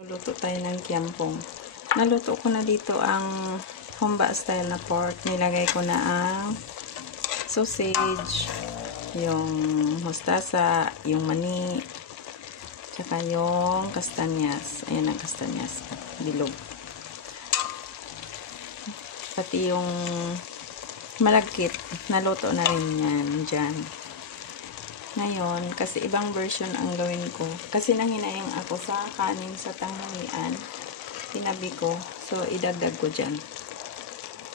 Luto tayo ng kiampong. Naluto ko na dito ang Humba style na pork. Nilagay ko na ang sausage, yung mustasa, yung mani, tsaka yung kastanyas. Ayan ang kastanyas. Bilog. Pati yung malagkit. Naluto na rin yan dyan. Ngayon, kasi ibang version ang gawin ko. Kasi nanghinayang ako sa kanin sa tanghalian. Tinabi ko. So, idagdag ko dyan.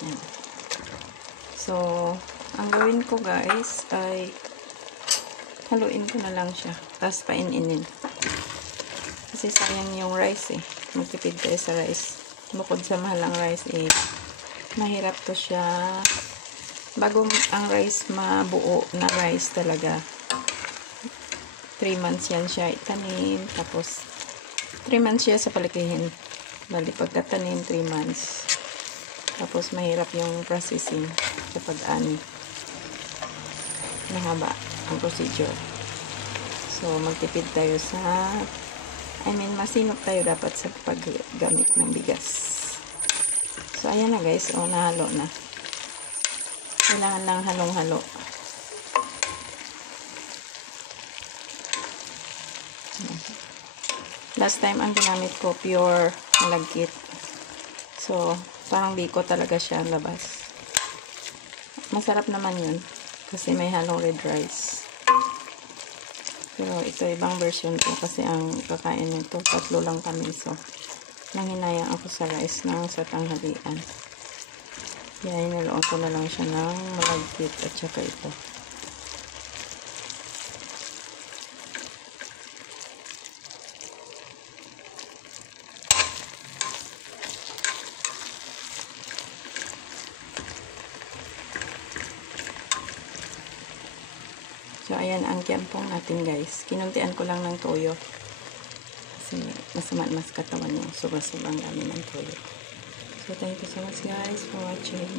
Yan. So, ang gawin ko guys ay haluin ko na lang siya. Tapos paininin. Kasi sayang yung rice eh. Magtipid tayo sa rice. Bukod sa mahalang rice eh, mahirap to siya. Bago ang rice mabuo na rice talaga, 3 months yan siya itanim, tapos 3 months siya sa palikihin. Bali, pagkatanim 3 months. Tapos mahirap yung processing sa pag-ani. Mahaba ang procedure. So, magtipid tayo sa masinop tayo dapat sa paggamit ng bigas. So, ayan na guys. O, nahalo na. Kailangan lang halong-halo. Last time ang ginamit ko pure malagkit. So, parang biko talaga siya ang labas. Masarap naman yun kasi may halong red rice. Pero ito ibang version ko kasi ang kakain nito 3 lang kami. So, nanghinayang ako sa rice ng sa tanghalian. Kaya inaloon ko na lang siya ng malagkit at saka ito. So, ayan ang kiampong natin guys. Kinuntian ko lang ng toyo. Kasi masama mas katawan yung sobrang dami ng toyo. So, thank you so much guys for watching.